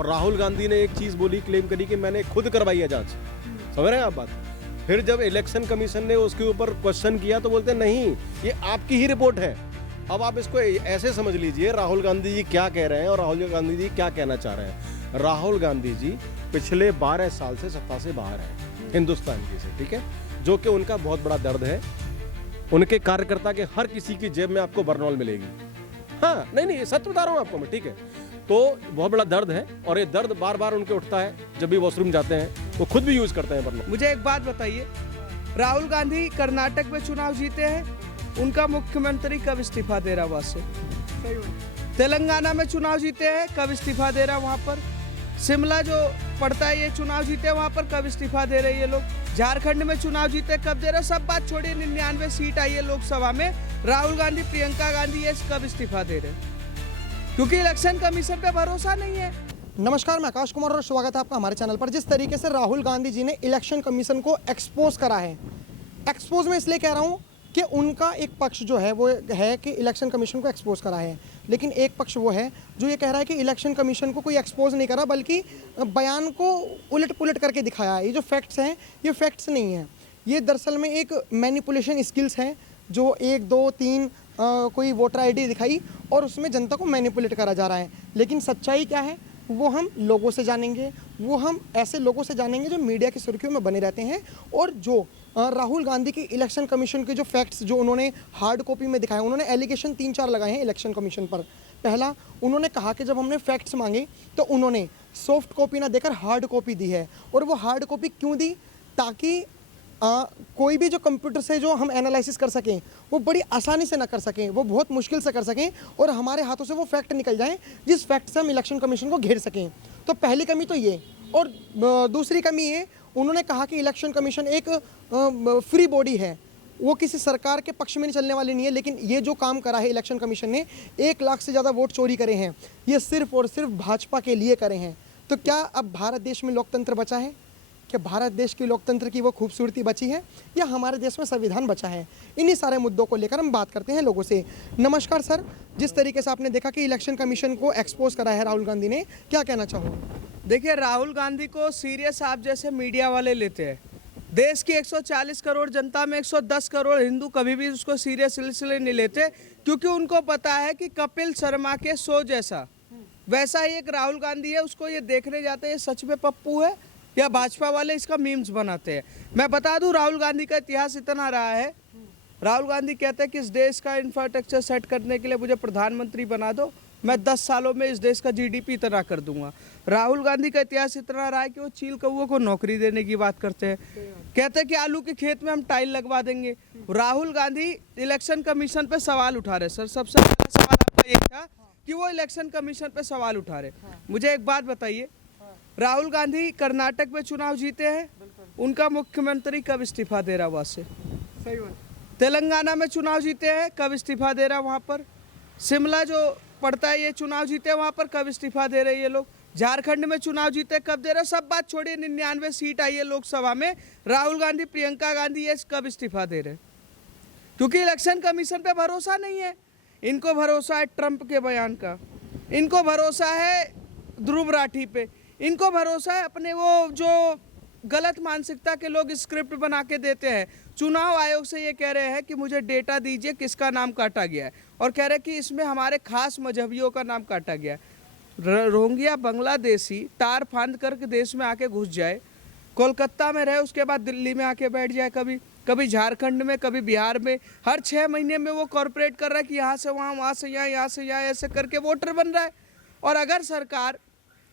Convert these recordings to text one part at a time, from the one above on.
और राहुल गांधी ने एक चीज़ बोली, क्लेम करी कि मैंने खुद करवाई है जांच। समझ रहे हैं आप बात? फिर जब इलेक्शन कमीशन ने उसके ऊपर क्वेश्चन किया तो बोलते नहीं, ये आपकी ही रिपोर्ट है। अब आप इसको ऐसे समझ लीजिए, राहुल गांधी जी क्या कह रहे हैं और राहुल गांधी जी क्या कहना चाह रहे हैं। राहुल गांधी जी पिछले 12 साल से सत्ता से बाहर हैं हिंदुस्तान की से, ठीक है, जो कि उनका बहुत बड़ा दर्द है। उनके कार्यकर्ता के हर किसी की जेब में आपको बर्नॉल मिलेगी। हाँ, नहीं, सच बता रहा हूँ आपको मैं, ठीक है। तो बहुत बड़ा दर्द है और ये दर्द बार बार उनके उठता है जब भी वॉशरूम जाते हैं, वो खुद भी यूज करते हैं बर्नॉल। मुझे एक बात बताइए, राहुल गांधी कर्नाटक में चुनाव जीते हैं, उनका मुख्यमंत्री कब इस्तीफा दे रहा वहां से? तेलंगाना में चुनाव जीते हैं, कब इस्तीफा दे रहा वहां पर? शिमला जो पड़ता है ये चुनाव जीते वहां पर, कब इस्तीफा दे रहे ये लोग? झारखंड में चुनाव जीते, कब दे रहे? सब बात छोड़िए, 99 सीट आई है लोकसभा में, राहुल गांधी, प्रियंका गांधी ये कब इस्तीफा दे रहे? क्योंकि इलेक्शन कमीशन पे भरोसा नहीं है। नमस्कार, मैं आकाश कुमार और स्वागत है आपका हमारे चैनल पर। जिस तरीके से राहुल गांधी जी ने इलेक्शन कमीशन को एक्सपोज करा है, एक्सपोज में इसलिए कह रहा हूं कि उनका एक पक्ष जो है वो है कि इलेक्शन कमीशन को एक्सपोज करा है, लेकिन एक पक्ष वो है जो ये कह रहा है कि इलेक्शन कमीशन को कोई एक्सपोज नहीं करा, बल्कि बयान को उलट पुलट करके दिखाया है। ये जो फैक्ट्स हैं ये फैक्ट्स नहीं हैं, ये दरअसल में एक मैनिपुलेशन स्किल्स हैं जो 1, 2, 3 कोई वोटर आईडी दिखाई और उसमें जनता को मैनिपुलेट करा जा रहा है। लेकिन सच्चाई क्या है वो हम लोगों से जानेंगे, वो हम ऐसे लोगों से जानेंगे जो मीडिया की सुर्खियों में बने रहते हैं और जो राहुल गांधी की इलेक्शन कमीशन के जो फैक्ट्स जो उन्होंने हार्ड कॉपी में दिखाए। उन्होंने एलिगेशन 3-4 लगाए हैं इलेक्शन कमीशन पर। पहला, उन्होंने कहा कि जब हमने फैक्ट्स मांगे तो उन्होंने सॉफ्ट कॉपी ना देकर हार्ड कॉपी दी है। और वो हार्ड कॉपी क्यों दी? ताकि कोई भी जो कंप्यूटर से जो हम एनालिसिस कर सकें वो बड़ी आसानी से ना कर सकें, वो बहुत मुश्किल से कर सकें और हमारे हाथों से वो फैक्ट निकल जाएं जिस फैक्ट से हम इलेक्शन कमीशन को घेर सकें। तो पहली कमी तो ये। और दूसरी कमी ये, उन्होंने कहा कि इलेक्शन कमीशन एक फ्री बॉडी है, वो किसी सरकार के पक्ष में नहीं चलने वाली नहीं है। लेकिन ये जो काम करा है इलेक्शन कमीशन ने, 1 लाख से ज़्यादा वोट चोरी करे हैं, ये सिर्फ और सिर्फ भाजपा के लिए करे हैं। तो क्या अब भारत देश में लोकतंत्र बचा है? क्या भारत देश की लोकतंत्र की वो खूबसूरती बची है या हमारे देश में संविधान बचा है? इन्हीं सारे मुद्दों को लेकर हम बात करते हैं लोगों से। नमस्कार सर, जिस तरीके से आपने देखा कि इलेक्शन कमीशन को एक्सपोज करा है राहुल गांधी ने, क्या कहना चाहोगे? देखिए, राहुल गांधी को सीरियस आप जैसे मीडिया वाले लेते हैं। देश की 140 करोड़ जनता में 110 करोड़ हिंदू कभी भी उसको सीरियस इसलिए नहीं लेते क्योंकि उनको पता है कि कपिल शर्मा के शो जैसा वैसा ही एक राहुल गांधी है। उसको ये देखने जाते हैं सच में पप्पू है या भाजपा वाले इसका मीम्स बनाते हैं। मैं बता दूं, राहुल गांधी का इतिहास इतना रहा है, राहुल गांधी कहते हैं कि इस देश का इंफ्रास्ट्रक्चर सेट करने के लिए मुझे प्रधानमंत्री बना दो, मैं 10 सालों में इस देश का जीडीपी इतना कर दूंगा। राहुल गांधी का इतिहास इतना रहा है कि वो चील कौओं को नौकरी देने की बात करते हैं, कहते हैं कि आलू के खेत में हम टाइल लगवा देंगे। राहुल गांधी इलेक्शन कमीशन पे सवाल उठा रहे। सर, सबसे पहला सवाल आपका ये था कि वो इलेक्शन कमीशन पे सवाल उठा रहे। मुझे एक बात बताइए, राहुल गांधी कर्नाटक में चुनाव जीते हैं, उनका मुख्यमंत्री कब इस्तीफा दे रहा वहां से? सही बात। तेलंगाना में चुनाव जीते हैं, कब इस्तीफा दे रहा वहां पर? शिमला जो पड़ता है ये चुनाव जीते वहां पर, कब इस्तीफा दे रहे ये लोग? झारखंड में चुनाव जीते, कब दे रहे? सब बात छोड़िए, 99 सीट आई है लोकसभा में, राहुल गांधी, प्रियंका गांधी ये कब इस्तीफा दे रहे? क्योंकि इलेक्शन कमीशन पे भरोसा नहीं है। इनको भरोसा है ट्रंप के बयान का, इनको भरोसा है ध्रुव राठी पे, इनको भरोसा है अपने वो जो गलत मानसिकता के लोग स्क्रिप्ट बना के देते हैं। चुनाव आयोग से ये कह रहे हैं कि मुझे डेटा दीजिए किसका नाम काटा गया है, और कह रहे हैं कि इसमें हमारे खास मजहबियों का नाम काटा गया है। रोहिंग्या बांग्लादेशी तार फांद करके देश में आके घुस जाए, कोलकाता में रहे, उसके बाद दिल्ली में आके बैठ जाए, कभी झारखंड में, कभी बिहार में, हर 6 महीने में वो कॉर्पोरेट कर रहा है कि यहाँ से वहाँ, वहाँ से यहाँ, यहाँ से यहाँ, ऐसे करके वोटर बन रहा है। और अगर सरकार,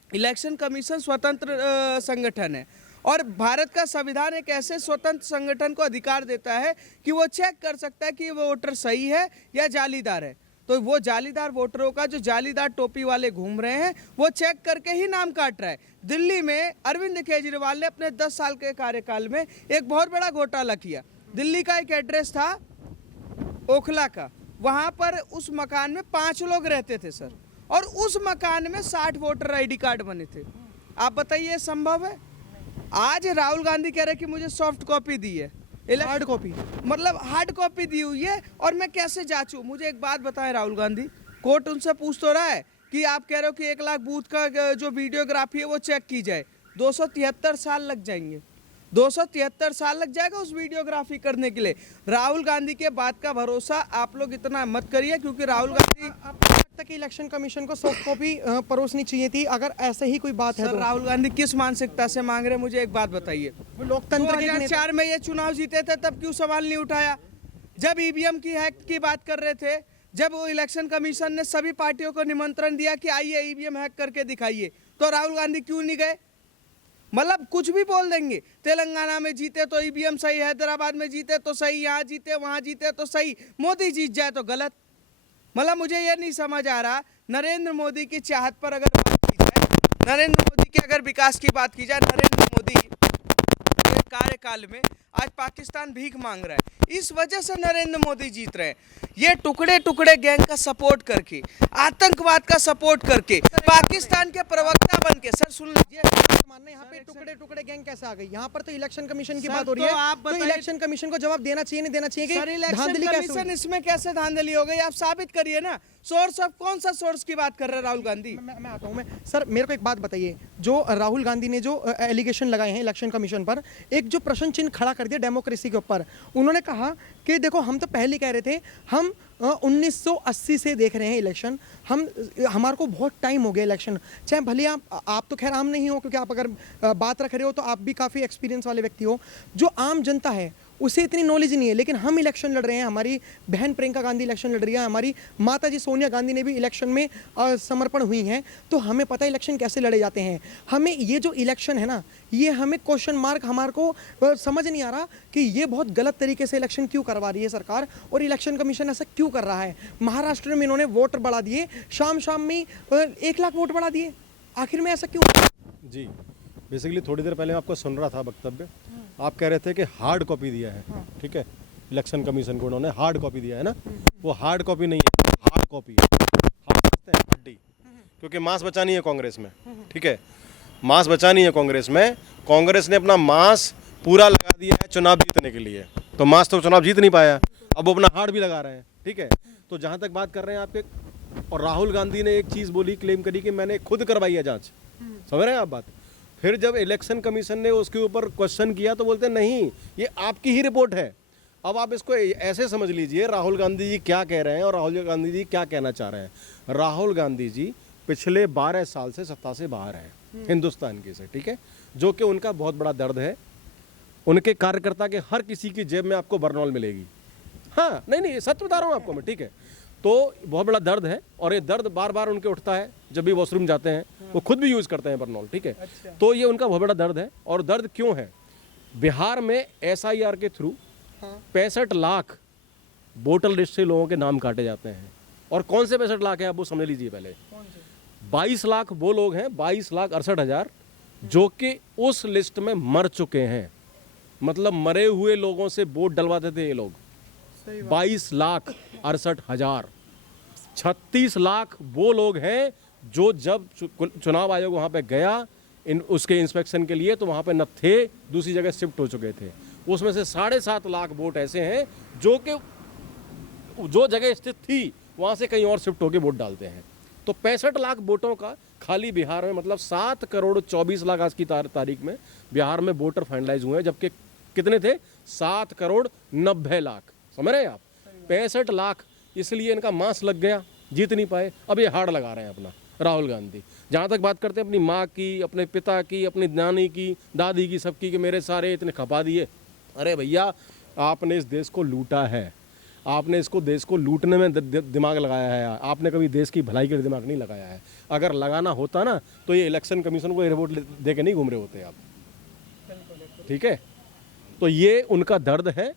इलेक्शन कमीशन स्वतंत्र संगठन है और भारत का संविधान एक ऐसे स्वतंत्र संगठन को अधिकार देता है कि वो चेक कर सकता है कि वो वोटर सही है या जालीदार है। तो वो जालीदार वोटरों का, जो जालीदार टोपी वाले घूम रहे हैं, वो चेक करके ही नाम काट रहा है। दिल्ली में अरविंद केजरीवाल ने अपने 10 साल के कार्यकाल में एक बहुत बड़ा घोटाला किया। दिल्ली का एक एड्रेस था ओखला का, वहाँ पर उस मकान में 5 लोग रहते थे सर, और उस मकान में 60 वोटर आईडी कार्ड बने थे। आप बताइए संभव है? आज राहुल गांधी कह रहे कि मुझे सॉफ्ट कॉपी दी है, हार्ड कॉपी, मतलब हार्ड कॉपी दी हुई है, और मैं कैसे जांचूं? मुझे एक बात बताएं राहुल गांधी, कोर्ट उनसे पूछ तो रहा है कि आप कह रहे हो कि 1 लाख बूथ का जो वीडियोग्राफी है वो चेक की जाए, 273 साल लग जाएंगे। 273 साल लग जाएगा उस वीडियोग्राफी करने के लिए। राहुल गांधी के बात का भरोसा आप लोग इतना मत करिए, क्योंकि राहुल गांधी, आपको लगता है कि इलेक्शन कमीशन को सॉफ्ट कॉपी परोसनी चाहिए थी? अगर ऐसे ही कोई बात है सर तो राहुल गांधी किस मानसिकता से मांग रहे हैं, मुझे एक बात बताइए। वो लोकतंत्र के 2004 में ये चुनाव जीते थे, तब क्यों सवाल नहीं उठाया? जब ईवीएम की हैक की बात कर रहे थे, जब वो इलेक्शन कमीशन ने सभी पार्टियों को निमंत्रण दिया कि आइए ईवीएम हैक करके दिखाइए, तो राहुल गांधी क्यों नहीं गए? मतलब कुछ भी बोल देंगे, तेलंगाना में जीते तो ईवीएम सही, हैदराबाद में जीते तो सही, यहाँ जीते वहाँ जीते तो सही, मोदी जीत जाए तो गलत। मतलब मुझे ये नहीं समझ आ रहा, नरेंद्र मोदी की चाहत पर अगर बात की जाए, नरेंद्र मोदी के अगर विकास की बात की जाए, नरेंद्र मोदी के कार्यकाल में आज पाकिस्तान भीख मांग रहा है, इस वजह से नरेंद्र मोदी जीत रहे हैं। ये टुकड़े टुकड़े गैंग का सपोर्ट करके, आतंकवाद का सपोर्ट करके, पाकिस्तान के प्रवक्ता बन के, सर सुन लीजिए, मानना यहाँ पे टुकड़े टुकड़े गैंग कैसे आ गई? यहाँ पर तो इलेक्शन कमीशन की सर, बात हो रही तो है, आप तो बताइए- इलेक्शन कमीशन को जवाब देना चाहिए नहीं देना चाहिए सर कि इलेक्शन धांधली कैसे कमीशन हुई? इसमें कैसे धांधली हो गई? आप साबित करिए ना। सोर्स ऑफ, कौन सा सोर्स की बात कर रहे हैं राहुल गांधी? मैं आता हूँ। मैं सर, मेरे को एक बात बताइए, जो राहुल गांधी ने जो एलिगेशन लगाए हैं इलेक्शन कमीशन पर, एक जो प्रश्न चिन्ह खड़ा कर दिया डेमोक्रेसी के ऊपर, उन्होंने कहा कि देखो हम तो पहले कह रहे थे, हम 1980 से देख रहे हैं इलेक्शन, हमारे को बहुत टाइम हो गया इलेक्शन, चाहे भले आप तो खैर आम नहीं हो, क्योंकि आप अगर बात रख रहे हो तो आप भी काफ़ी एक्सपीरियंस वाले व्यक्ति हो। जो आम जनता है उसे इतनी नॉलेज नहीं है, लेकिन हम इलेक्शन लड़ रहे हैं, हमारी बहन प्रियंका गांधी इलेक्शन लड़ रही है, हमारी माता जी सोनिया गांधी ने भी इलेक्शन में समर्पण हुई हैं, तो हमें पता है इलेक्शन कैसे लड़े जाते हैं। हमें ये जो इलेक्शन है ना, ये हमें क्वेश्चन मार्क, हमारे को समझ नहीं आ रहा कि ये बहुत गलत तरीके से इलेक्शन क्यों करवा रही है सरकार, और इलेक्शन कमीशन ऐसा क्यों कर रहा है। महाराष्ट्र में इन्होंने वोट बढ़ा दिए, शाम शाम में 1 लाख वोट बढ़ा दिए, आखिर में ऐसा क्यों? जी, बेसिकली थोड़ी देर पहले मैं आपको सुन रहा था वक्तव्य, आप कह रहे थे कि हार्ड कॉपी दिया है, ठीक है, इलेक्शन कमीशन को उन्होंने हार्ड कॉपी दिया है ना, वो हार्ड कॉपी नहीं है, हार्ड कॉपी है, हम समझते हैं हड्डी, क्योंकि मांस बचानी है कांग्रेस में, ठीक है, मांस बचानी है कांग्रेस में। कांग्रेस ने अपना मांस पूरा लगा दिया है चुनाव जीतने के लिए, तो मांस तो चुनाव जीत नहीं पाया, अब वो अपना हार्ड भी लगा रहे हैं, ठीक है। तो जहाँ तक बात कर रहे हैं आपके, और राहुल गांधी ने एक चीज़ बोली, क्लेम करी कि मैंने खुद करवाई है जाँच, समझ रहे हैं आप बात। फिर जब इलेक्शन कमीशन ने उसके ऊपर क्वेश्चन किया तो बोलते नहीं, ये आपकी ही रिपोर्ट है। अब आप इसको ऐसे समझ लीजिए, राहुल गांधी जी क्या कह रहे हैं और राहुल गांधी जी क्या कहना चाह रहे हैं। राहुल गांधी जी पिछले 12 साल से सत्ता से बाहर हैं हिंदुस्तान की से, ठीक है, जो कि उनका बहुत बड़ा दर्द है। उनके कार्यकर्ता के हर किसी की जेब में आपको बर्नॉल मिलेगी। हाँ, नहीं सच बता रहा हूँ आपको मैं, ठीक है। तो बहुत बड़ा दर्द है, और ये दर्द बार बार उनके उठता है जब भी वॉशरूम जाते हैं, वो खुद भी यूज़ करते हैं बर्नॉल, ठीक है। तो ये उनका बहुत बड़ा दर्द है। और दर्द क्यों है? बिहार में SIR के थ्रू 65 लाख वोटर लिस्ट से लोगों के नाम काटे जाते हैं। और कौन से 65 लाख हैं आप वो समझ लीजिए पहले। 22 लाख वो लोग हैं, 22,68,000 जो कि उस लिस्ट में मर चुके हैं, मतलब मरे हुए लोगों से वोट डलवाते थे ये लोग। 22,68,000। 36 लाख वो लोग हैं जो जब चुनाव आयोग वहाँ पे गया उसके इंस्पेक्शन के लिए, तो वहाँ पे न थे, दूसरी जगह शिफ्ट हो चुके थे। उसमें से 7.5 लाख वोट ऐसे हैं जो कि जो जगह स्थित थी वहाँ से कहीं और शिफ्ट होकर वोट डालते हैं। तो 65 लाख वोटों का खाली बिहार में, मतलब 7 करोड़ 24 लाख आज की तारीख में बिहार में वोटर फाइनलाइज हुए हैं, जबकि कितने थे? 7 करोड़ 90 लाख। समझ रहे हैं आप? 65 लाख, इसलिए इनका मांस लग गया, जीत नहीं पाए। अब ये हार्ड लगा रहे हैं अपना राहुल गांधी। जहाँ तक बात करते हैं अपनी माँ की, अपने पिता की, अपनी नानी की, दादी की, सबकी, कि मेरे सारे इतने खपा दिए। अरे भैया, आपने इस देश को लूटा है, आपने इसको देश को लूटने में दिमाग लगाया है, आपने कभी देश की भलाई के लिए दिमाग नहीं लगाया है। अगर लगाना होता ना तो ये इलेक्शन कमीशन को रिपोर्ट दे के नहीं घूम रहे होते आप, ठीक है। तो ये उनका दर्द है,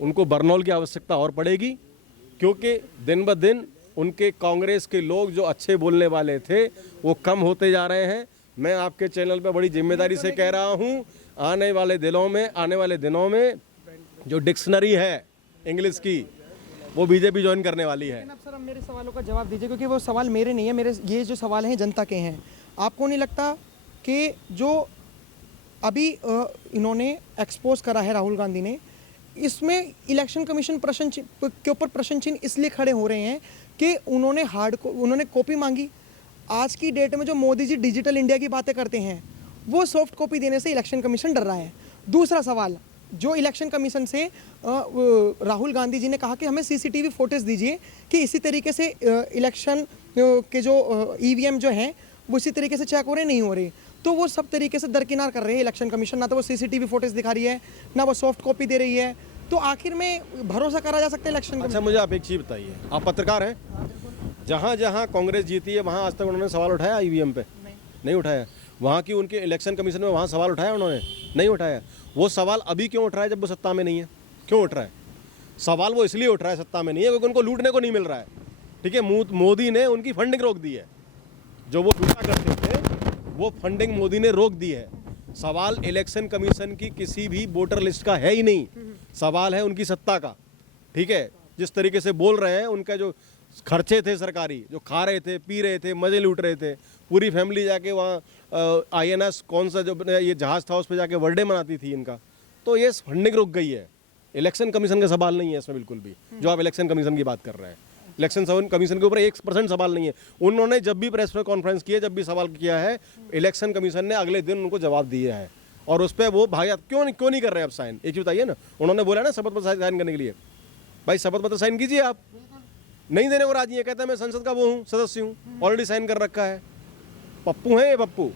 उनको बर्नॉल की आवश्यकता और पड़ेगी, क्योंकि दिन ब दिन उनके कांग्रेस के लोग जो अच्छे बोलने वाले थे वो कम होते जा रहे हैं। मैं आपके चैनल पे बड़ी जिम्मेदारी से कह रहा हूँ, आने वाले दिनों में जो डिक्शनरी है इंग्लिश की, वो बीजेपी ज्वाइन करने वाली है। अब सर, अब मेरे सवालों का जवाब दीजिए, क्योंकि वो सवाल मेरे नहीं है, मेरे ये जो सवाल हैं जनता के हैं। आपको नहीं लगता कि जो अभी इन्होंने एक्सपोज करा है राहुल गांधी ने, इसमें इलेक्शन कमीशन प्रश्न के ऊपर प्रश्न चिन्ह इसलिए खड़े हो रहे हैं कि उन्होंने कॉपी मांगी, आज की डेट में जो मोदी जी डिजिटल इंडिया की बातें करते हैं वो सॉफ्ट कॉपी देने से इलेक्शन कमीशन डर रहा है। दूसरा सवाल जो इलेक्शन कमीशन से राहुल गांधी जी ने कहा कि हमें सीसीटीवी फुटेज दीजिए कि इसी तरीके से इलेक्शन के जो ईवीएम जो हैं वो इसी तरीके से चेक हो रहे नहीं हो रहे, तो वो सब तरीके से दरकिनार कर रहे हैं इलेक्शन कमीशन। ना तो वो सीसीटीवी फुटेज दिखा रही है, ना वो सॉफ्ट कॉपी दे रही है, तो आखिर में भरोसा करा जा सकता है इलेक्शन अच्छा मुझे आप एक चीज़ बताइए, आप पत्रकार हैं, जहाँ जहाँ कांग्रेस जीती है वहाँ आज तक उन्होंने सवाल उठाया ईवीएम पे? नहीं उठाया। वहाँ की उनके इलेक्शन कमीशन में वहाँ सवाल उठाया उन्होंने? नहीं उठाया। वो सवाल अभी क्यों उठ रहा है जब वो सत्ता में नहीं है? क्यों उठ रहा है सवाल? वो इसलिए उठ रहा है सत्ता में नहीं है क्योंकि उनको लूटने को नहीं मिल रहा है। ठीक है, मोदी ने उनकी फंडिंग रोक दी है, जो वो लूटा करते थे वो फंडिंग मोदी ने रोक दी है। सवाल इलेक्शन कमीशन की किसी भी वोटर लिस्ट का है ही नहीं, सवाल है उनकी सत्ता का। ठीक है, जिस तरीके से बोल रहे हैं, उनका जो खर्चे थे सरकारी, जो खा रहे थे, पी रहे थे, मजे लूट रहे थे, पूरी फैमिली जाके वहाँ INS कौन सा जो ये जहाज़ था उस पर जाके बर्थडे मनाती थी इनका, तो ये फंडिंग रुक गई है। इलेक्शन कमीशन का सवाल नहीं है इसमें बिल्कुल भी, जो आप इलेक्शन कमीशन की बात कर रहे हैं। इलेक्शन कमीशन के ऊपर 1% सवाल नहीं है। उन्होंने जब भी प्रेस कॉन्फ्रेंस की है, जब भी सवाल किया है, इलेक्शन कमीशन ने अगले दिन उनको जवाब दिया है, और उस पर वो भाई क्यों नहीं कर रहे हैं अब साइन? एक चीज़ बताइए ना, उन्होंने बोला ना शपथ पत्र साइन करने के लिए, भाई शपथ पत्र साइन कीजिए। आप नहीं देने को राजी है, कहता है मैं संसद का वो हूँ, सदस्य हूँ, ऑलरेडी साइन कर रखा है। पप्पू है ये, पप्पू